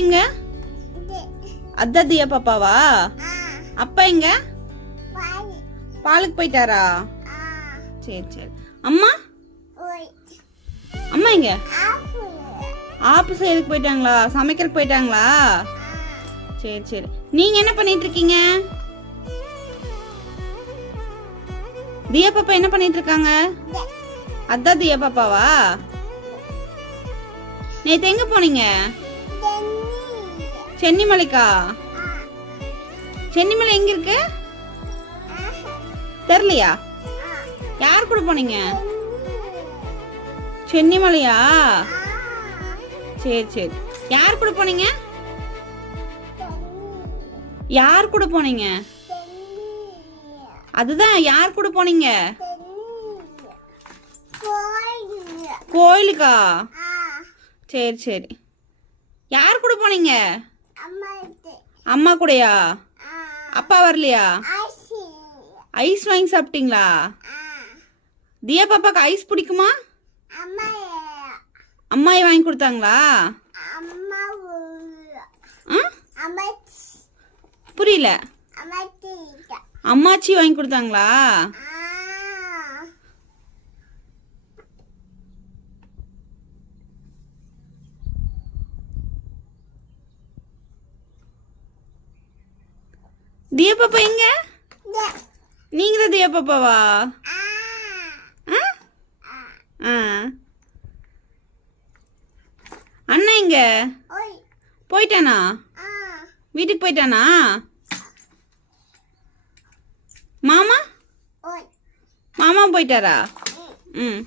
எங்க? அதான் தியா பாப்பாவா? அப்பா எங்க? பாலுக்கு போயிட்டாரா? சரி சரி. அம்மா அம்மா எங்க? ஆப்பு செய்யறதுக்கு போயிட்டாங்களா? சமைக்கிறதுக்கு போயிட்டாங்களா? சரி சரி. நீங்க என்ன பண்ணிட்டு இருக்கீங்க? தியா பாப்பா என்ன பண்ணிட்டு இருக்காங்க? அதான் தியா பாப்பாவா? நேத்து எங்க போனீங்க? சென்னிமலைக்கா? சென்னிமலை எங்க இருக்கு? தெரியலையா? யார் கூட போனீங்க? சென்னிமலையா? சரி சரி. யார் கூட போனீங்க? யார் கூட போனீங்க? அதுதான் யார் கூட போனீங்க? கோயிலுக்கா? சரி சரி. யார் கூட போனீங்க? அம்மா கூடயா? அப்பா வரலையா? ஐஸ் வாங்கி சாப்பிட்டீங்களா? தியா பாப்பாக்கு ஐஸ் பிடிக்குமா? அம்மாயி வாங்கி கொடுத்தாங்களா? புரியல. அம்மாச்சி வாங்கி கொடுத்தாங்களா? தியா பாப்பா எங்க? நீங்க தான் தியா பாப்பாவா? அண்ணா எங்க? போயிட்டானா? வீட்டுக்கு போயிட்டானா? மாமா மாமா போயிட்டாரா? ம்.